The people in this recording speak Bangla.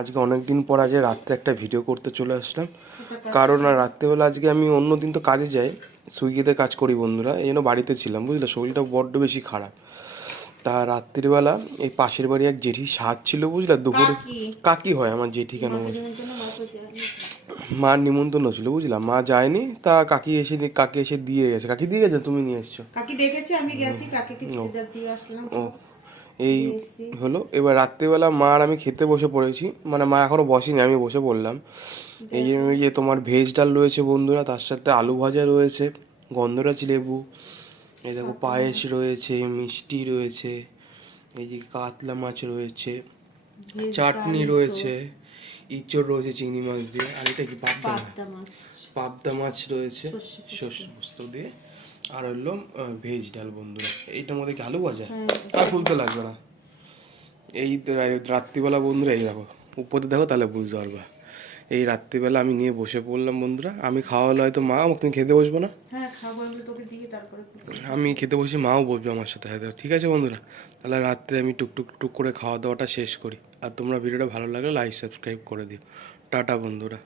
আজকে অনেক দিন পর আজকে রাত্রে একটা ভিডিও করতে চলে আসলাম, কারণ আর রাত্রেবেলা আজকে আমি অন্য দিন তো কাজে যাই, সুইগিতে কাজ করি বন্ধুরা, এই জন্য বাড়িতে ছিলাম বুঝলে, শরীরটা বড্ড বেশি খারাপ। তা রাত্রিবেলা এই পাশের বাড়ি এক জেঠি স্বাদ ছিল বুঝলে, দুপুরে। কাকি হয় আমার জেঠি, কেন বলে মার নিমন্ত্রণ ছিল বুঝলাম, মা যায়নি, তা কাকি এসে দিয়ে গেছে। কাকি দিয়ে গেছে, তুমি নিয়ে এসছো? কাকি ডেকেছে, আমি গেছি, কাকিকে চুড়িদার দিয়ে আসলাম। ও, এই হলো। এবার রাত্রিবেলা মা আর আমি খেতে বসে পড়েছি, মানে মা এখনো বসেনি, আমি বসে পড়লাম। এই যে তোমার ভেজ ডাল রয়েছে বন্ধুরা, তার সাথে আলু ভাজা রয়েছে, গন্ধরাজ লেবু, এই দেখো পায়েস রয়েছে, মিষ্টি রয়েছে, এই যে কাতলা মাছ রয়েছে, চাটনি রয়েছে, ইঁচড় রয়েছে চিংড়ি মাছ দিয়ে, আর এটা কি পাবদা মাছ রয়েছে সর্ষে পোস্ত দিয়ে, আর হলো ভেজ ডাল বন্ধুরা। এইটার মধ্যে কি আলু ভাজা, আর খুলতে লাগবে না। এই রাত্রিবেলা বন্ধুরা, এই দেখো উপরে দেখো, তাহলে বুঝতে পারবা। এই রাত্রিবেলা আমি নিয়ে বসে পড়লাম বন্ধুরা, আমি খাওয়া হলে হয়তো মা, তুমি খেতে বসবো না? হ্যাঁ খাবো, আমি তোকে দিয়ে তারপরে আমি খেতে বসে, মাও বসবে আমার সাথে, হয়তো। ঠিক আছে বন্ধুরা, তাহলে রাত্রে আমি টুকটুক টুক করে খাওয়া দাওয়াটা শেষ করি। আর তোমরা ভিডিওটা ভালো লাগলে লাইক সাবস্ক্রাইব করে দিও। টাটা বন্ধুরা।